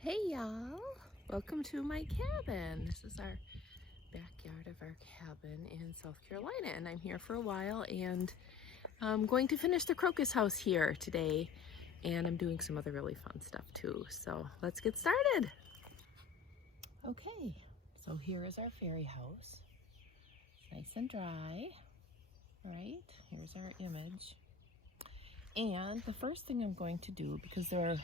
Hey y'all, welcome to my cabin. This is our backyard of our cabin in South Carolina, and I'm here for a while, and I'm going to finish the Crocus House here today, and I'm doing some other really fun stuff too. So let's get started. Okay, so here is our fairy house. It's nice and dry. All right, here's our image. And the first thing I'm going to do, because there are,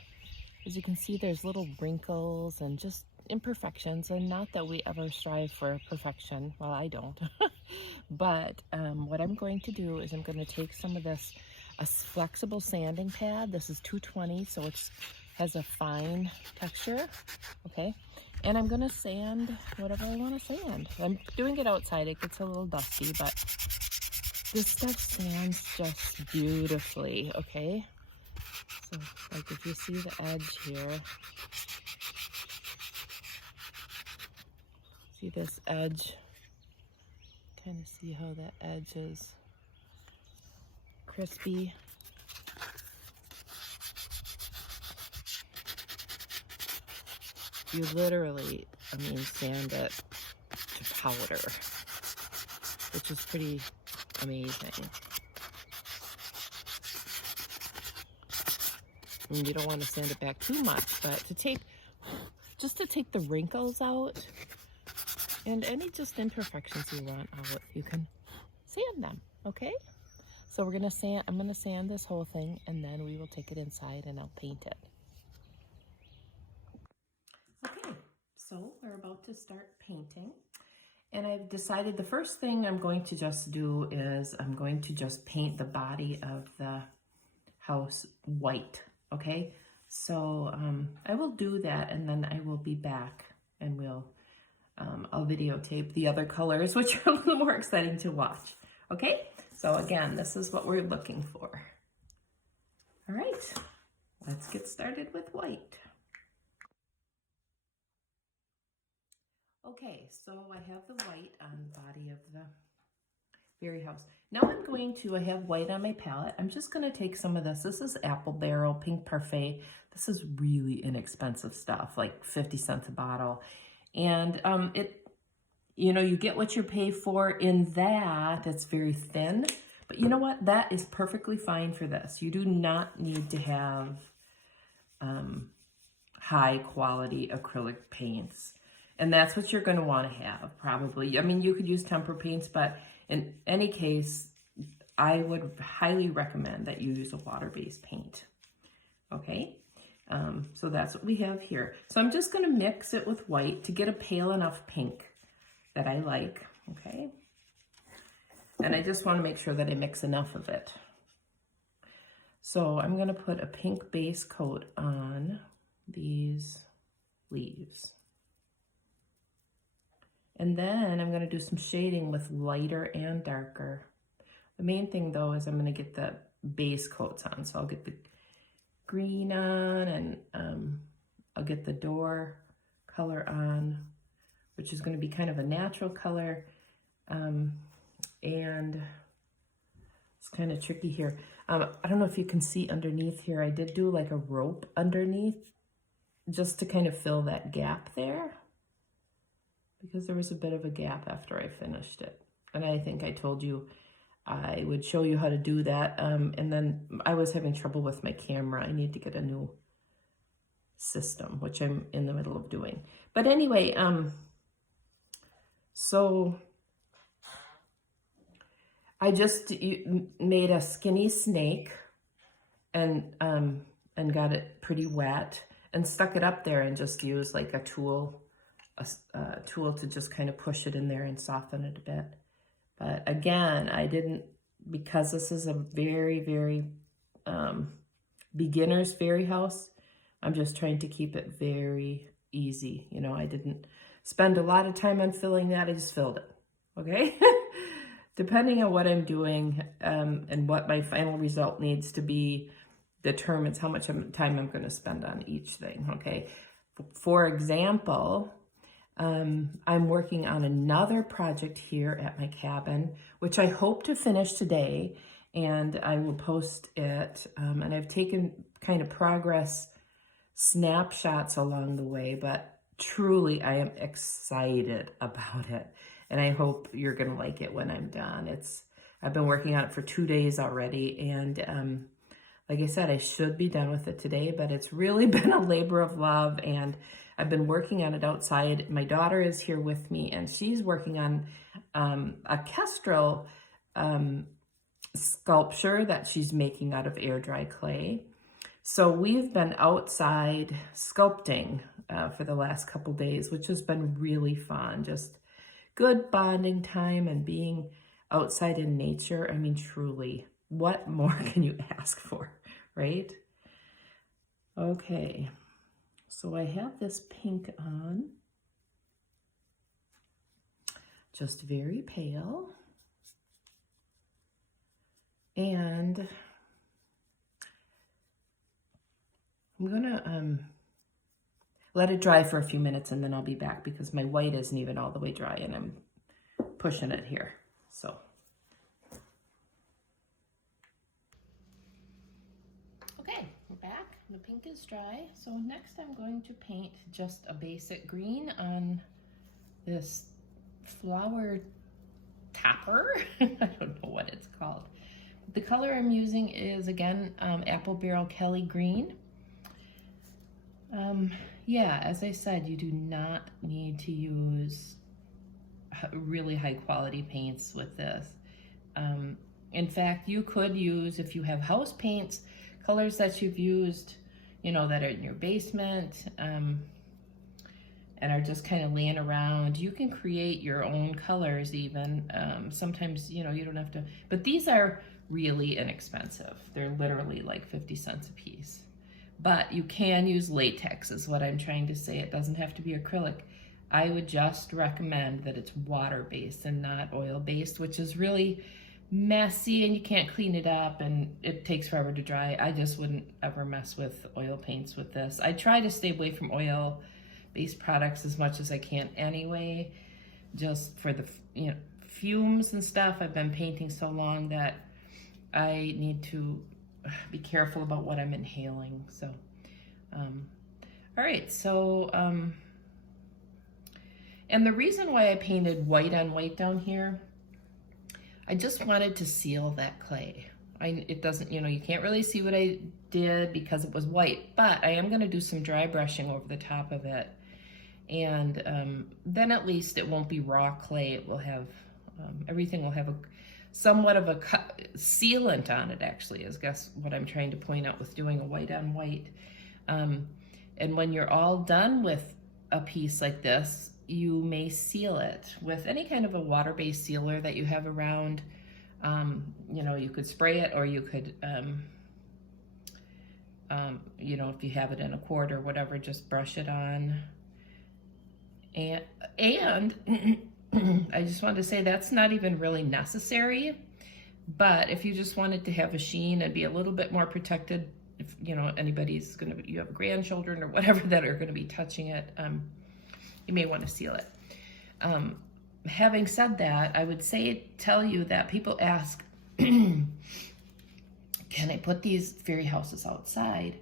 as you can see, there's little wrinkles and just imperfections, and not that we ever strive for perfection. Well, I don't. But what I'm going to do is I'm going to take some of this, a flexible sanding pad. This is 220, so it has a fine texture, okay? And I'm going to sand whatever I want to sand. I'm doing it outside. It gets a little dusty, but this stuff sands just beautifully, okay? So, like if you see the edge here, see this edge? Kind of see how that edge is crispy. You literally, sand it to powder, which is pretty amazing. And you don't want to sand it back too much, but to take the wrinkles out and any just imperfections you want out, you can sand them, okay? So I'm gonna sand this whole thing, and then we will take it inside and I'll paint it. Okay, so we're about to start painting. And I've decided the first thing I'm going to just do is I'm going to just paint the body of the house white, okay? So I will do that, and then I will be back and I'll videotape the other colors, which are a little more exciting to watch, okay? So again, this is what we're looking for. All right, let's get started with white. Okay, so I have the white on the body of the fairy house. Now I have white on my palette. I'm just gonna take some of this. This is Apple Barrel Pink Parfait. This is really inexpensive stuff, like 50 cents a bottle. And you get what you pay for in that. It's very thin, but you know what? That is perfectly fine for this. You do not need to have high quality acrylic paints. And that's what you're going to want to have, probably. I mean, you could use tempera paints, but in any case, I would highly recommend that you use a water-based paint. Okay, so that's what we have here. So I'm just going to mix it with white to get a pale enough pink that I like, okay? And I just want to make sure that I mix enough of it. So I'm going to put a pink base coat on these leaves. And then I'm going to do some shading with lighter and darker. The main thing though is I'm going to get the base coats on. So I'll get the green on, and I'll get the door color on, which is going to be kind of a natural color. And it's kind of tricky here. I don't know if you can see underneath here, I did do like a rope underneath just to kind of fill that gap there, because there was a bit of a gap after I finished it. And I think I told you I would show you how to do that. And then I was having trouble with my camera. I need to get a new system, which I'm in the middle of doing. But anyway, so I just made a skinny snake and got it pretty wet and stuck it up there and just used like a tool to just kind of push it in there and soften it a bit. But again, I didn't, because this is a very, very beginner's fairy house, I'm just trying to keep it very easy. You know, I didn't spend a lot of time on filling that. I just filled it, okay? Depending on what I'm doing and what my final result needs to be determines how much time I'm going to spend on each thing, okay? For example, I'm working on another project here at my cabin, which I hope to finish today, and I will post it. And I've taken kind of progress snapshots along the way, but truly I am excited about it. And I hope you're gonna like it when I'm done. I've been working on it for 2 days already, and like I said, I should be done with it today, but it's really been a labor of love, and I've been working on it outside. My daughter is here with me, and she's working on a kestrel sculpture that she's making out of air dry clay. So we've been outside sculpting for the last couple days, which has been really fun. Just good bonding time and being outside in nature. I mean, truly, what more can you ask for, right? Okay, so I have this pink on, just very pale. And I'm gonna let it dry for a few minutes, and then I'll be back because my white isn't even all the way dry and I'm pushing it here. So. Okay, we're back. The pink is dry. So next I'm going to paint just a basic green on this flower topper. I don't know what it's called. The color I'm using is, again, Apple Barrel Kelly Green. Yeah, as I said, you do not need to use really high quality paints with this. In fact, you could use, if you have house paints, colors that you've used, you know, that are in your basement, and are just kind of laying around. You can create your own colors even. Sometimes, you know, you don't have to, but these are really inexpensive. They're literally like 50 cents a piece. But you can use latex is what I'm trying to say. It doesn't have to be acrylic. I would just recommend that it's water-based and not oil-based, which is really messy and you can't clean it up and it takes forever to dry. I just wouldn't ever mess with oil paints with this. I try to stay away from oil-based products as much as I can anyway, just for the, you know, fumes and stuff. I've been painting so long that I need to be careful about what I'm inhaling. So, all right, so, and the reason why I painted white on white down here, I just wanted to seal that clay. It doesn't, you know, you can't really see what I did because it was white, but I am gonna do some dry brushing over the top of it. And then at least it won't be raw clay. It will have, everything will have a somewhat of a sealant on it, actually, is guess what I'm trying to point out with doing a white on white. And when you're all done with a piece like this, you may seal it with any kind of a water-based sealer that you have around. You know, you could spray it, or you could, you know, if you have it in a quart or whatever, just brush it on. And I just wanted to say that's not even really necessary, but if you just wanted to have a sheen and be a little bit more protected, if, you know, anybody's gonna, you have grandchildren or whatever that are gonna be touching it, you may want to seal it. Having said that, I would tell you that people ask, can I put these fairy houses outside?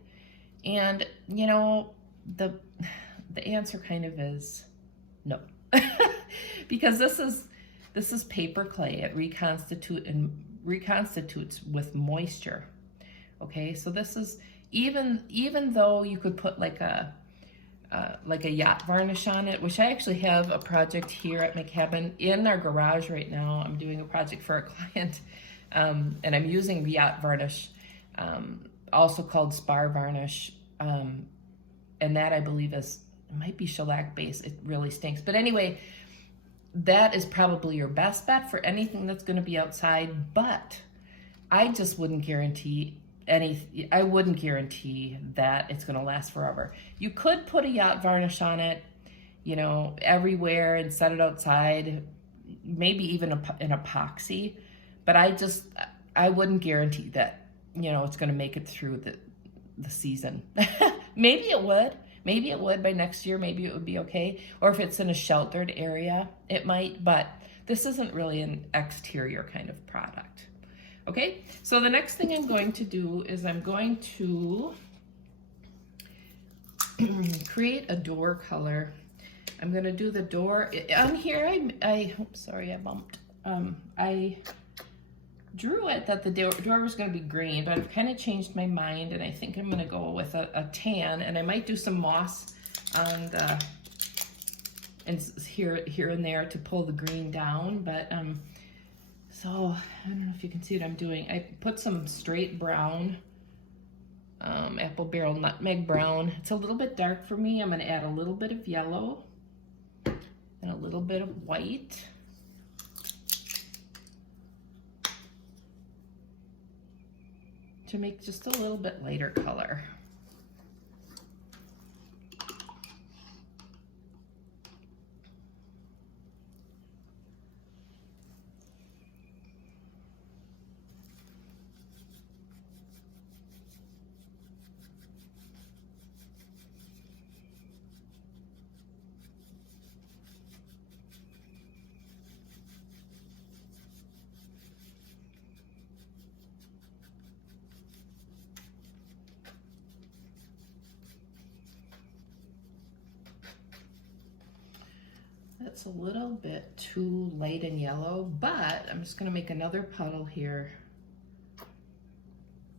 And, you know, the answer kind of is no. Because this is paper clay. It reconstitutes with moisture. Okay, so this is, even though you could put like a yacht varnish on it, which I actually have a project here at my cabin in our garage right now. I'm doing a project for a client, and I'm using yacht varnish, also called spar varnish, and that I believe might be shellac based. It really stinks, but anyway, that is probably your best bet for anything that's going to be outside. But I just wouldn't guarantee I wouldn't guarantee that it's going to last forever. You could put a yacht varnish on it, you know, everywhere and set it outside, maybe even an epoxy, but I wouldn't guarantee that, you know, it's going to make it through the season. Maybe it would by next year. Maybe it would be okay. Or if it's in a sheltered area, it might, but this isn't really an exterior kind of product. Okay, so the next thing I'm going to do is I'm going to create a door color. I'm gonna do the door on here. Sorry, I bumped. I drew it that the door was gonna be green, but I've kind of changed my mind, and I think I'm gonna go with a tan, and I might do some moss on the and here and there to pull the green down. But so I don't know if you can see what I'm doing. I put some straight brown, apple barrel nutmeg brown. It's a little bit dark for me. I'm going to add a little bit of yellow and a little bit of white. To make just a little bit lighter color. That's a little bit too light and yellow, but I'm just gonna make another puddle here.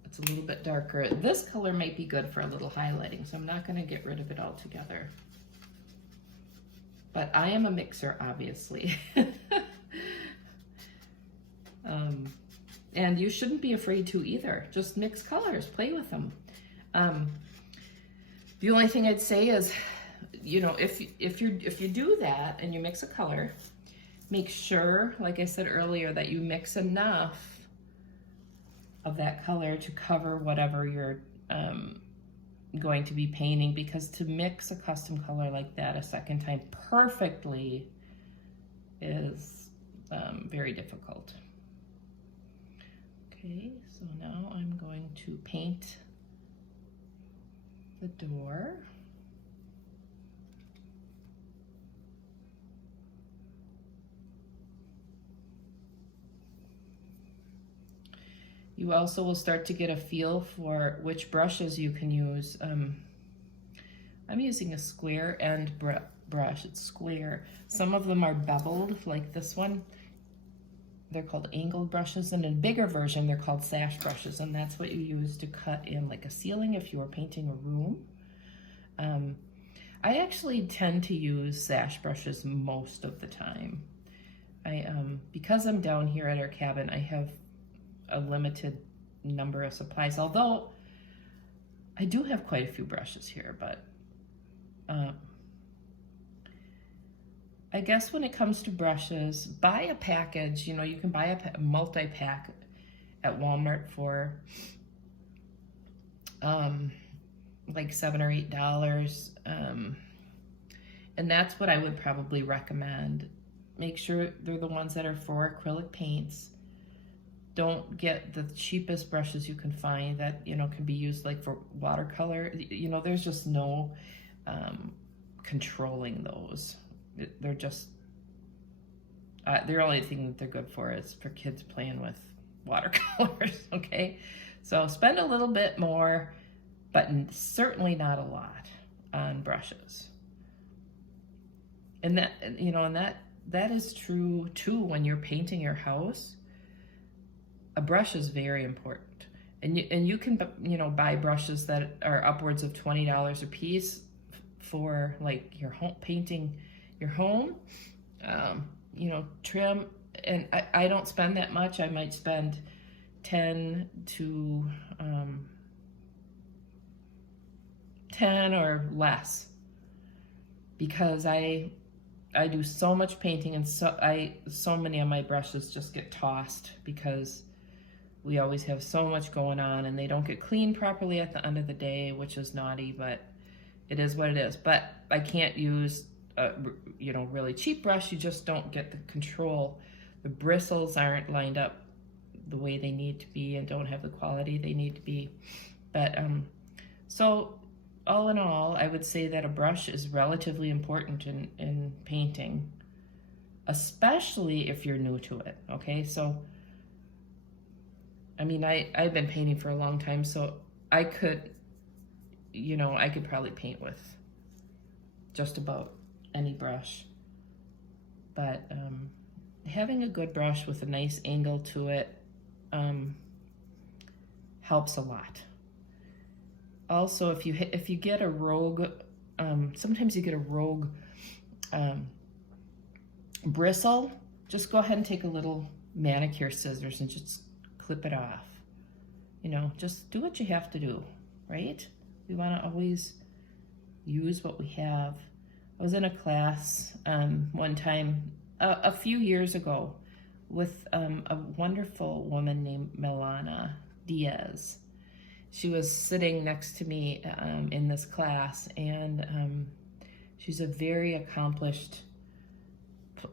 It's a little bit darker. This color might be good for a little highlighting, so I'm not gonna get rid of it altogether. But I am a mixer, obviously. And you shouldn't be afraid to either. Just mix colors, play with them. The only thing I'd say is, you know, if you do that and you mix a color, make sure, like I said earlier, that you mix enough of that color to cover whatever you're going to be painting, because to mix a custom color like that a second time perfectly is very difficult. Okay, so now I'm going to paint the door. You also will start to get a feel for which brushes you can use. I'm using a square end brush. It's square. Some of them are beveled, like this one. They're called angled brushes, and in a bigger version, they're called sash brushes, and that's what you use to cut in like a ceiling if you were painting a room. I actually tend to use sash brushes most of the time. Because I'm down here at our cabin, I have a limited number of supplies, although I do have quite a few brushes here, but I guess when it comes to brushes, buy a package. You know, you can buy a multi-pack at Walmart for like $7 or $8, and that's what I would probably recommend. Make sure they're the ones that are for acrylic paints. Don't get the cheapest brushes you can find that, you know, can be used like for watercolor. You know, there's just no controlling those. They're just, the only thing that they're good for is for kids playing with watercolors, okay? So spend a little bit more, but certainly not a lot on brushes. And that, you know, and that is true too when you're painting your house. A brush is very important, and you can, you know, buy brushes that are upwards of $20 a piece for like your home painting your home. You know, trim, and I don't spend that much. I might spend 10 or less, because I do so much painting, and so many of my brushes just get tossed because we always have so much going on, and they don't get cleaned properly at the end of the day, which is naughty, but it is what it is. But I can't use a, you know, really cheap brush. You just don't get the control. The bristles aren't lined up the way they need to be and don't have the quality they need to be. But so all in all, I would say that a brush is relatively important in painting, especially if you're new to it, okay? So I mean, I've been painting for a long time, so I could you know, I could probably paint with just about any brush. But having a good brush with a nice angle to it helps a lot. Also, if you get a rogue, sometimes you get a rogue bristle, just go ahead and take a little manicure scissors and just clip it off. You know, just do what you have to do, right? We want to always use what we have. I was in a class one time a few years ago with a wonderful woman named Milana Diaz. She was sitting next to me in this class, and she's a very accomplished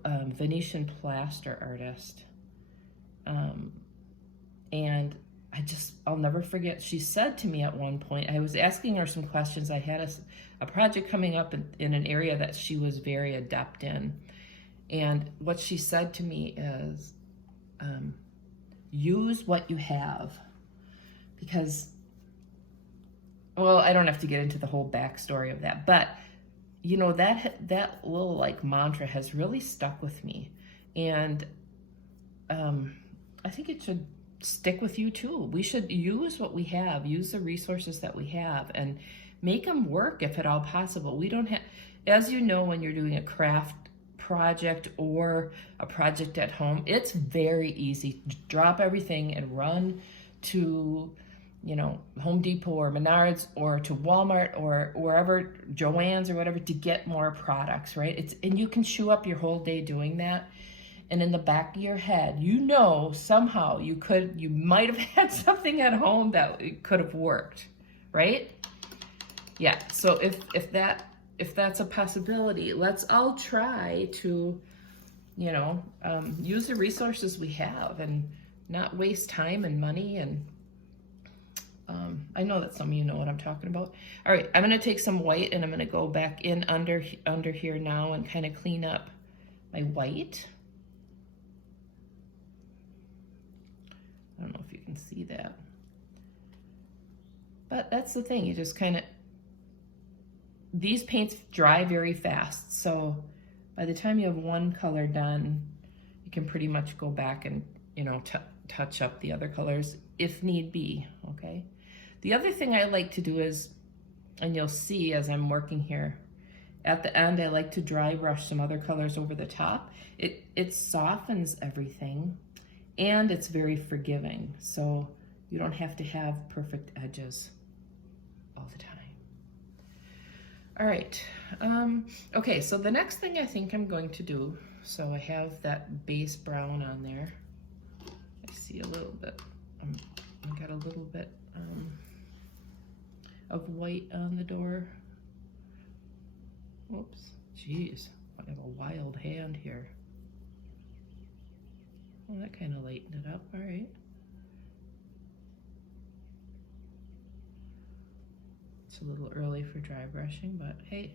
Venetian plaster artist. And I'll never forget, she said to me at one point, I was asking her some questions. I had a project coming up in an area that she was very adept in. And what she said to me is, use what you have. Because, well, I don't have to get into the whole backstory of that, but you know, that little like mantra has really stuck with me. And I think it should stick with you too. We should use what we have, use the resources that we have, and make them work if at all possible. We don't have, as you know, when you're doing a craft project or a project at home, it's very easy. Drop everything and run to, you know, Home Depot or Menards or to Walmart or wherever, Joann's or whatever, to get more products, right? And you can chew up your whole day doing that. And in the back of your head, you know, somehow you might have had something at home that it could have worked, right? Yeah, so if that's a possibility, let's all try to, you know, use the resources we have and not waste time and money. And I know that some of you know what I'm talking about. All right, I'm gonna take some white and I'm gonna go back in under here now and kind of clean up my white. I don't know if you can see that. But that's the thing, you just kind of, these paints dry very fast. So by the time you have one color done, you can pretty much go back and, you know, touch up the other colors if need be, okay? The other thing I like to do is, and you'll see as I'm working here, at the end I like to dry brush some other colors over the top. It softens everything. And it's very forgiving, so you don't have to have perfect edges all the time. All right, okay, so the next thing I think I'm going to do, so I have that base brown on there. I see a little bit, I got a little bit of white on the door. Oops, geez, I have a wild hand here. Well, that kind of lightened it up, all right. It's a little early for dry brushing, but hey,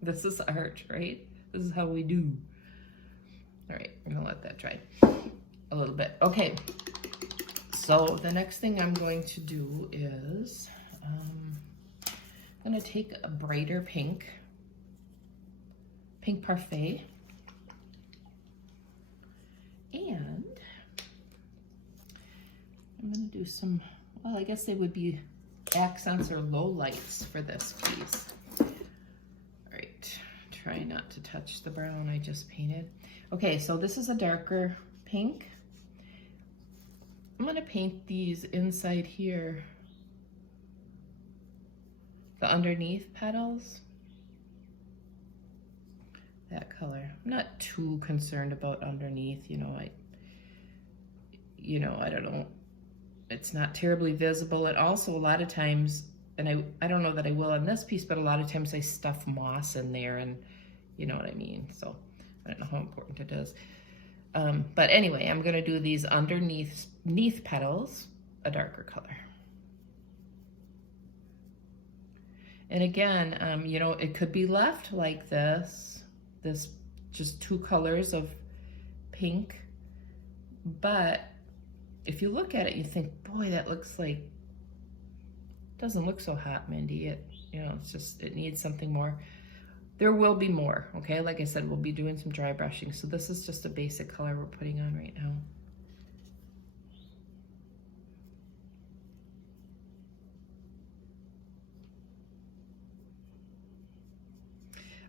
this is art, right? This is how we do. All right, I'm gonna let that dry a little bit. Okay, so the next thing I'm going to do is, I'm gonna take a brighter pink parfait, and I'm going to do some, well, I guess they would be accents or low lights for this piece. All right, try not to touch the brown I just painted. Okay, so this is a darker pink. I'm going to paint these inside here, the underneath petals. That color. I'm not too concerned about underneath, you know, I don't know, it's not terribly visible. And also a lot of times, and I don't know that I will on this piece, but a lot of times I stuff moss in there, and you know what I mean. So I don't know how important it is. But anyway, I'm gonna do these underneath petals, a darker color. And again, you know, it could be left like this just two colors of pink, but if you look at it, you think, boy, that looks like Doesn't look so hot, Mindy. It, you know, it's just, it needs something more. There will be more, okay? Like I said, we'll be doing some dry brushing. So this is just a basic color we're putting on right now.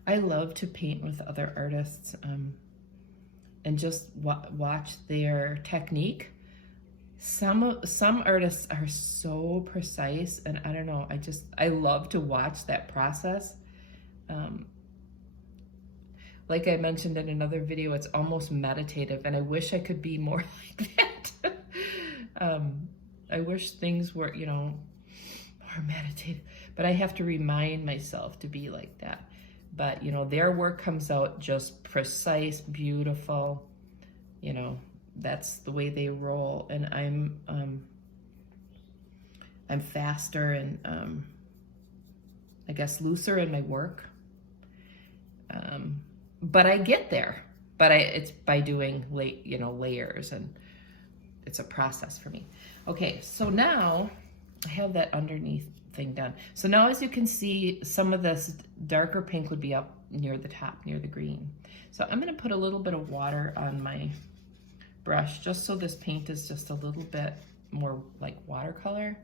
I love to paint with other artists and just watch their technique. Some artists are so precise, and I don't know, I love to watch that process. Like I mentioned in another video, it's almost meditative, and I wish I could be more like that. I wish things were, you know, more meditative, but I have to remind myself to be like that. But, you know, their work comes out just precise, beautiful, you know, that's the way they roll. And I'm faster and I guess looser in my work. But I get there, but it's by doing layers, and it's a process for me. Okay, so now I have that underneath thing done. So now, as you can see, some of this darker pink would be up near the top, near the green. So I'm gonna put a little bit of water on my brush, just so this paint is just a little bit more like watercolor.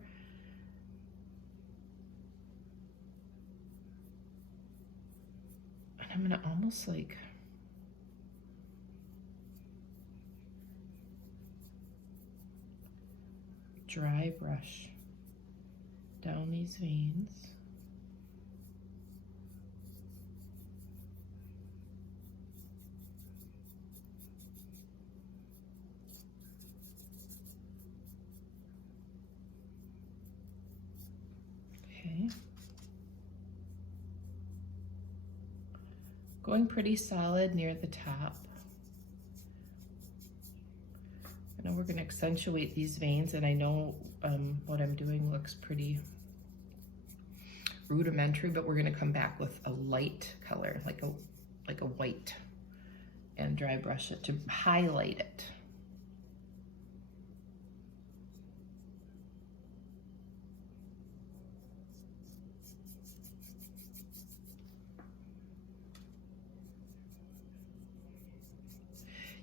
And I'm gonna almost like dry brush down these veins. Okay. Going pretty solid near the top. I know we're going to accentuate these veins, and I know what I'm doing looks pretty rudimentary, but we're going to come back with a light color, like a white, and dry brush it to highlight it.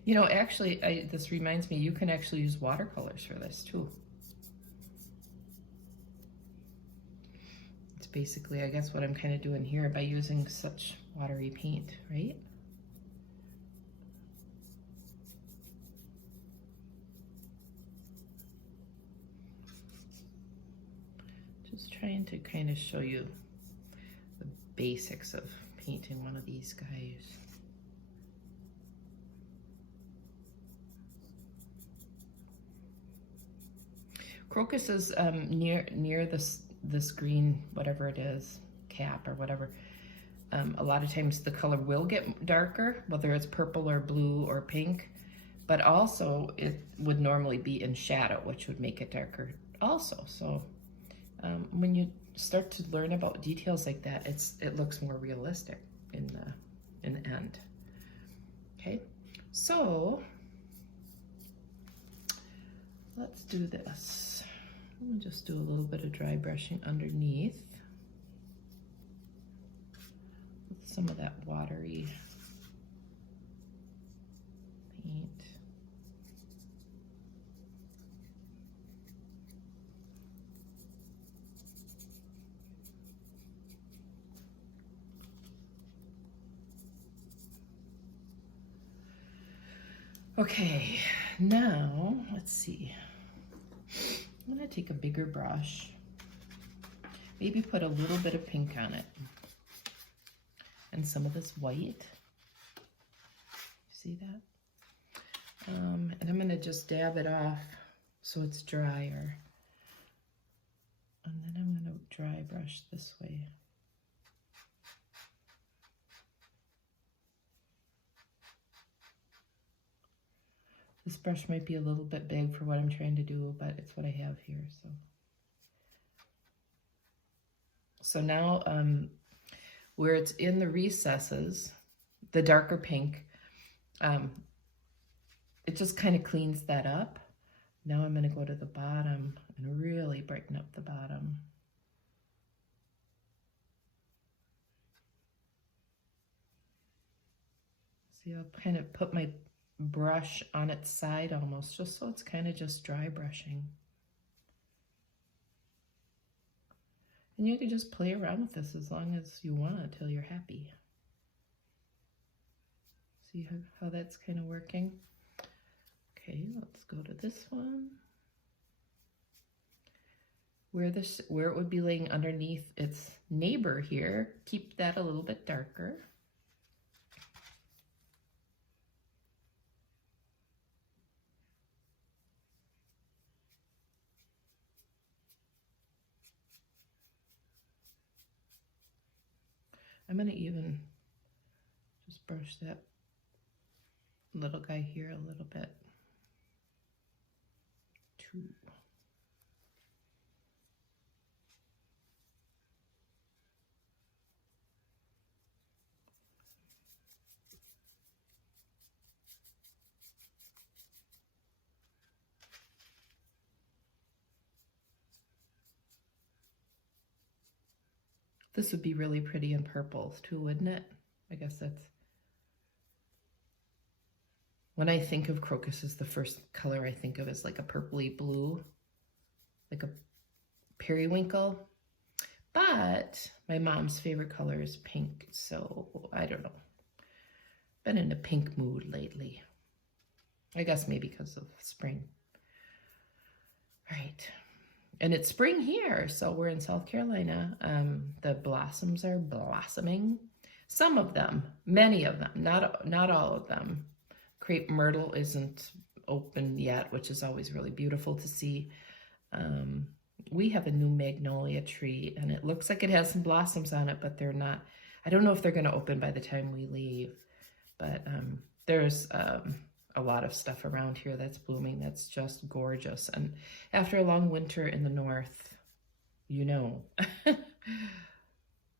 You know, actually, this reminds me, you can actually use watercolors for this too. It's basically, I guess, what I'm kind of doing here by using such watery paint, right? Just trying to kind of show you the basics of painting one of these guys. Crocus is near this green, whatever it is, cap or whatever. A lot of times the color will get darker, whether it's purple or blue or pink, but also it would normally be in shadow, which would make it darker also. So when you start to learn about details like that, it looks more realistic in the end. Okay, so let's do this. I'll just do a little bit of dry brushing underneath with some of that watery paint. Okay, now let's see. I'm gonna take a bigger brush, maybe put a little bit of pink on it and some of this white. See that? And I'm gonna just dab it off so it's drier. And then I'm gonna dry brush this way. This brush might be a little bit big for what I'm trying to do, but it's what I have here. So now where it's in the recesses, the darker pink, it just kind of cleans that up. Now I'm going to go to the bottom and really brighten up the bottom. See, I'll kind of put my brush on its side almost, just so it's kind of just dry brushing. And you can just play around with this as long as you want until you're happy. See how that's kind of working? Okay, let's go to this one. Where it would be laying underneath its neighbor here, keep that a little bit darker. I'm gonna even just brush that little guy here a little bit too. This would be really pretty in purples too, wouldn't it? I guess that's, when I think of crocuses, the first color I think of is like a purpley blue, like a periwinkle. But my mom's favorite color is pink, so I don't know. Been in a pink mood lately. I guess maybe because of spring. All right. And it's spring here, so we're in South Carolina. The blossoms are blossoming. Some of them, many of them, not all of them. Crepe myrtle isn't open yet, which is always really beautiful to see. We have a new magnolia tree, and it looks like it has some blossoms on it, but they're not. I don't know if they're going to open by the time we leave, but there's a lot of stuff around here that's blooming that's just gorgeous. And after a long winter in the north, you know,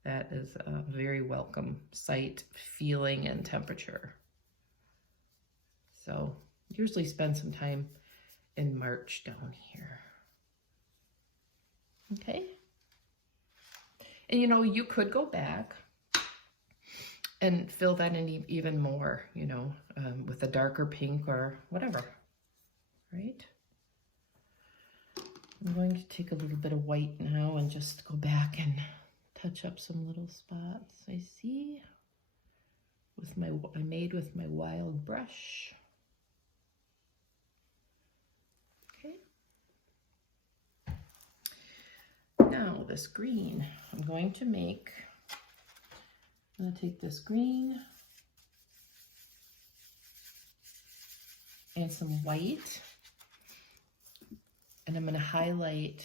that is a very welcome sight, feeling, and temperature. So usually spend some time in March down here. Okay. And you know, you could go back and fill that in even more, you know, with a darker pink or whatever, right? I'm going to take a little bit of white now and just go back and touch up some little spots I see with I made with my wild brush. Okay. Now this green, I'm going to take this green and some white, and I'm going to highlight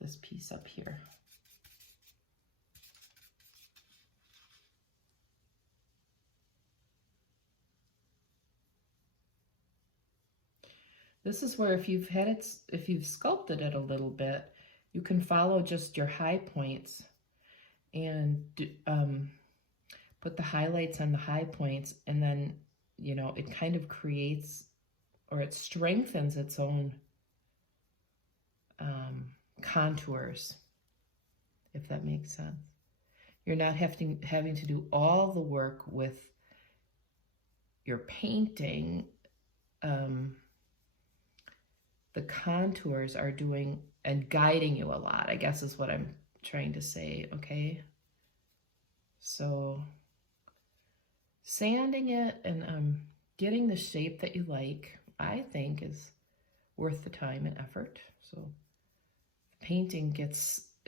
this piece up here. This is where if you've sculpted it a little bit, you can follow just your high points and put the highlights on the high points, and then, you know, it kind of creates, or it strengthens its own contours, if that makes sense. You're not having to do all the work with your painting. The contours are doing and guiding you a lot, I guess is what I'm trying to say, okay? So sanding it and getting the shape that you like, I think, is worth the time and effort. So painting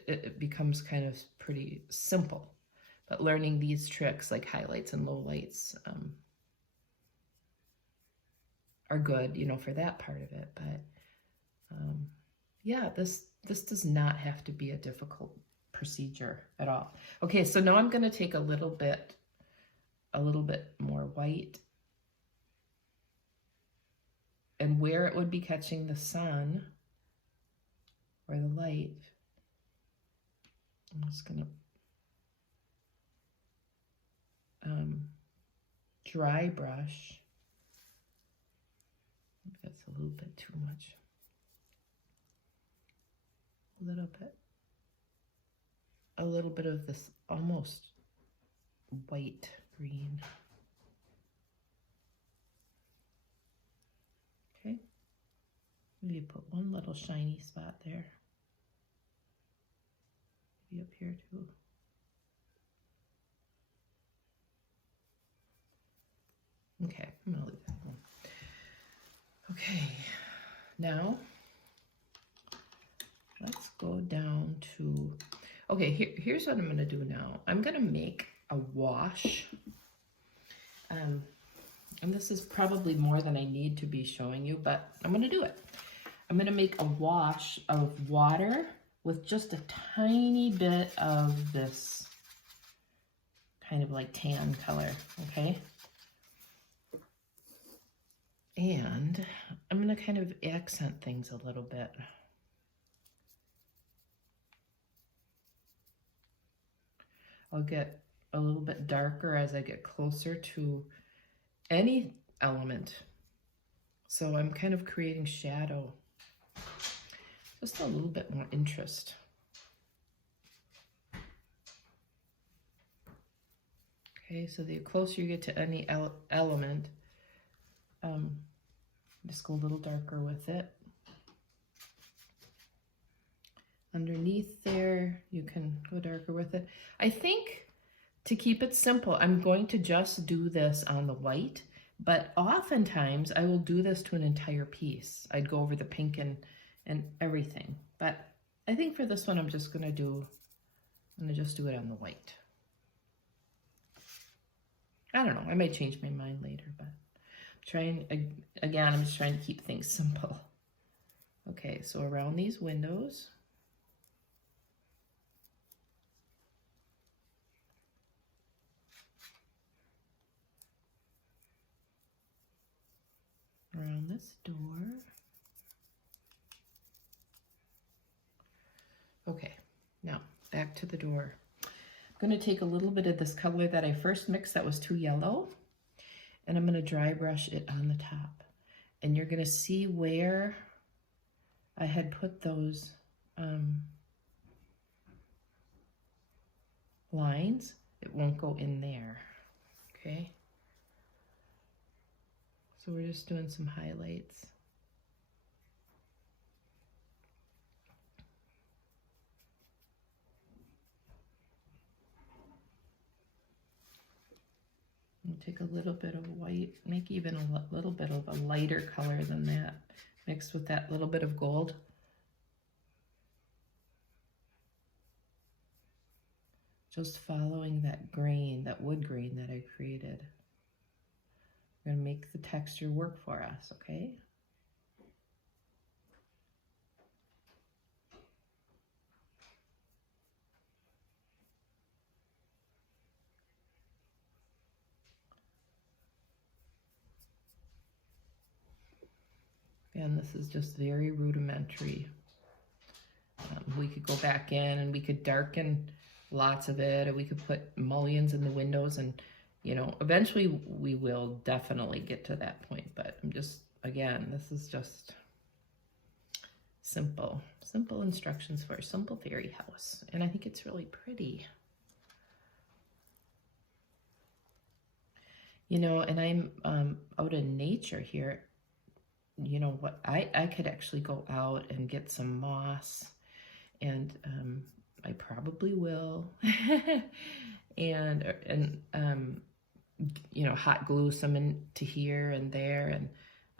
it becomes kind of pretty simple, but learning these tricks like highlights and lowlights are good, you know, for that part of it. But yeah, this does not have to be a difficult procedure at all. Okay, so now I'm going to take a little bit more white, and where it would be catching the sun or the light, I'm just going to dry brush. That's a little bit too much. A little bit of this almost white green. Okay, maybe put one little shiny spot there. Maybe up here too. Okay, I'm gonna leave that one. Okay, now let's go down to, okay, here's what I'm gonna do now. I'm gonna make a wash. And this is probably more than I need to be showing you, but I'm gonna do it. I'm gonna make a wash of water with just a tiny bit of this kind of like tan color, okay? And I'm gonna kind of accent things a little bit. I'll get a little bit darker as I get closer to any element. So I'm kind of creating shadow, just a little bit more interest. Okay, so the closer you get to any element, just go a little darker with it. Underneath there, you can go darker with it. I think to keep it simple, I'm going to just do this on the white, but oftentimes I will do this to an entire piece. I'd go over the pink and everything, but I think for this one, I'm just gonna do it on the white. I don't know, I might change my mind later, but I'm just trying to keep things simple. Okay, so around these windows, around this door. Okay, now back to the door. I'm going to take a little bit of this color that I first mixed that was too yellow, and I'm going to dry brush it on the top. And you're going to see where I had put those lines. It won't go in there, okay? So we're just doing some highlights. I'll take a little bit of white, make even a little bit of a lighter color than that, mixed with that little bit of gold. Just following that grain, that wood grain that I created. We're gonna make the texture work for us, okay? And this is just very rudimentary. We could go back in and we could darken lots of it, or we could put mullions in the windows, and you know, eventually we will definitely get to that point, but I'm just, again, this is just simple instructions for a simple fairy house, and I think it's really pretty. You know, and I'm out in nature here. You know what, I could actually go out and get some moss, and I probably will, and you know, hot glue some into here and there,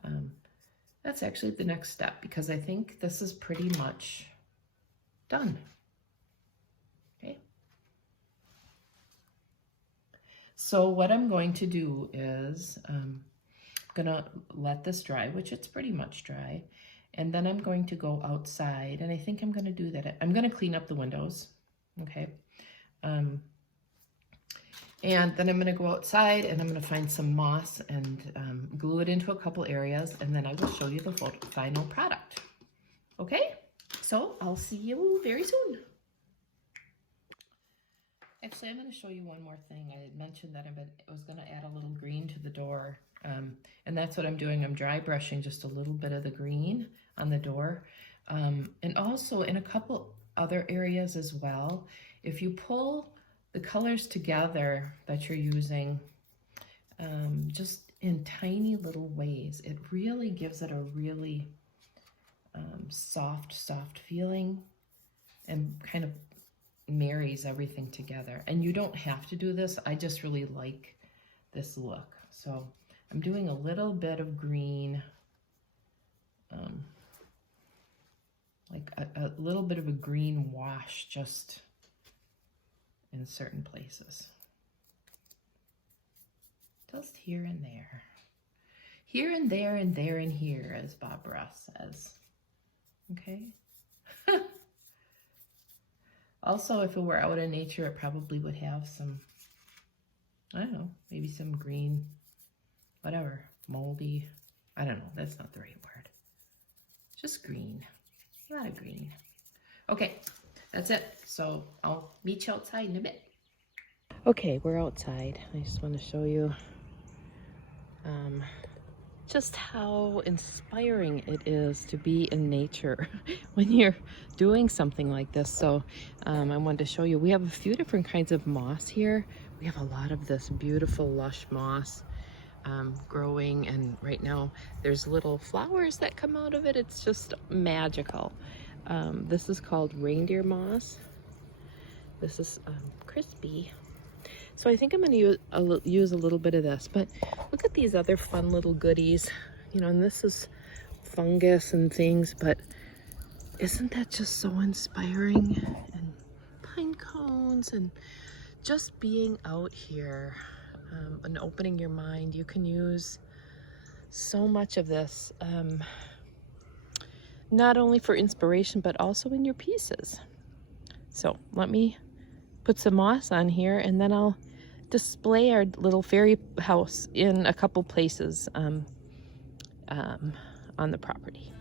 and that's actually the next step, because I think this is pretty much done. Okay. So what I'm going to do is gonna let this dry, which it's pretty much dry, and then I'm going to go outside, and I think I'm gonna do that. I'm gonna clean up the windows, okay? And then I'm gonna go outside and I'm gonna find some moss and glue it into a couple areas, and then I will show you the final product. Okay, so I'll see you very soon. Actually, I'm gonna show you one more thing. I had mentioned that I was gonna add a little green to the door, and that's what I'm doing. I'm dry brushing just a little bit of the green on the door, and also in a couple other areas as well. If you pull the colors together that you're using, just in tiny little ways, it really gives it a really soft feeling and kind of marries everything together. And you don't have to do this. I just really like this look. So I'm doing a little bit of green, like a little bit of a green wash just in certain places. Just here and there. Here and there and there and here, as Bob Ross says. Okay? Also, if it were out in nature, it probably would have some, I don't know, maybe some green, whatever, moldy. I don't know, that's not the right word. Just green, a lot of green. Okay, that's it. So I'll meet you outside in a bit. Okay, we're outside. I just want to show you just how inspiring it is to be in nature when you're doing something like this. So I wanted to show you, we have a few different kinds of moss here. We have a lot of this beautiful lush moss growing, and right now there's little flowers that come out of it. It's just magical. This is called reindeer moss. This is crispy. So I think I'm going to use a little bit of this, but look at these other fun little goodies, you know, and this is fungus and things, but isn't that just so inspiring? And pine cones and just being out here and opening your mind. You can use so much of this, not only for inspiration, but also in your pieces. So let me put some moss on here, and then I'll display our little fairy house in a couple places on the property.